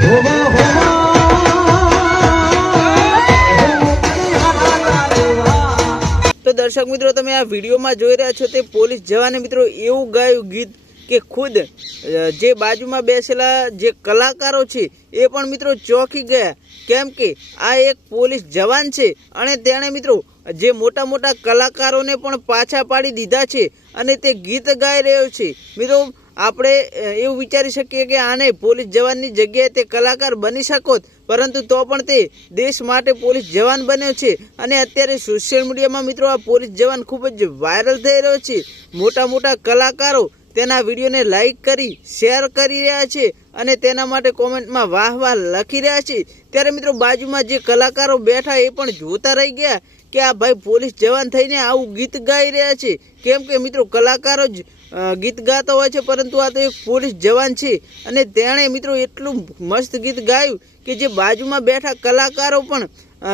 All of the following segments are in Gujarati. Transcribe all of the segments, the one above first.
તો દર્શક મિત્રો, તમે આ વિડીયોમાં જોઈ રહ્યા છો તે પોલીસ જવાને મિત્રો એવું ગાયું ગીત કે ખુદ જે બાજુમાં બેસેલા જે કલાકારો છે એ પણ મિત્રો ચોંકી ગયા, કેમ કે આ એક પોલીસ જવાન છે અને તેણે મિત્રો જે મોટા મોટા કલાકારોને પણ પાછા પાડી દીધા છે અને તે ગીત ગાઈ રહ્યો છે। મિત્રો આપણે એવું વિચારી શકીએ કે આને પોલીસ જવાનની જગ્યાએ તે કલાકાર બની શકોત, પરંતુ તો પણ તે દેશ માટે પોલીસ જવાન બન્યો છે અને અત્યારે સોશિયલ મીડિયામાં મિત્રો આ પોલીસ જવાન ખૂબ જ વાયરલ થઈ રહ્યો છે। મોટા મોટા કલાકારો તેના વિડીયોને લાઈક કરી શેર કરી રહ્યા છે અને તેના માટે કોમેન્ટમાં વાહ વાહ લખી રહ્યા છે। ત્યારે મિત્રો બાજુમાં જે કલાકારો બેઠા એ પણ જોતા રહી ગયા કે આ ભાઈ પોલીસ જવાન થઈને આવું ગીત ગાઈ રહ્યા છે, કેમ કે મિત્રો કલાકારો જ ગીત ગાતા હોય છે, પરંતુ આ તો એક પોલીસ જવાન છે અને તેણે મિત્રો એટલું મસ્ત ગીત ગાયું કે જે બાજુમાં બેઠા કલાકારો પણ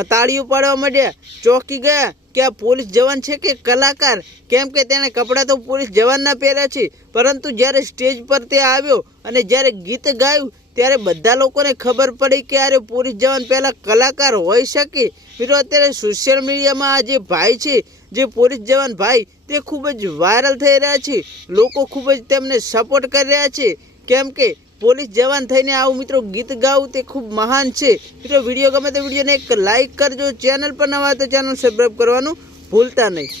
તાળીઓ પાડવા માંડ્યા, ચોંકી ગયા કે આ પોલીસ જવાન છે કે કલાકાર, કેમ કે તેણે કપડાં તો પોલીસ જવાનના પહેર્યા છે, પરંતુ જ્યારે સ્ટેજ પર તે આવ્યો અને જ્યારે ગીત ગાયું ત્યારે બધા લોકોને ખબર પડી કે અરે પોલીસ જવાન પહેલાં કલાકાર હોઈ શકે। મિત્રો અત્યારે સોશિયલ મીડિયામાં આ જે ભાઈ છે, જે પોલીસ જવાન ભાઈ, તે ખૂબ જ વાયરલ થઈ રહ્યા છે, લોકો ખૂબ જ તેમને સપોર્ટ કરી રહ્યા છે, કેમ કે પોલીસ જવાન થઈને આવું મિત્રો ગીત ગાવું તે ખૂબ મહાન છે। મિત્રો વિડીયો ગમે તો વિડીયોને એક લાઈક કરજો, ચેનલ પર નવા તો ચેનલ સબસ્ક્રાઈબ કરવાનું ભૂલતા નહીં।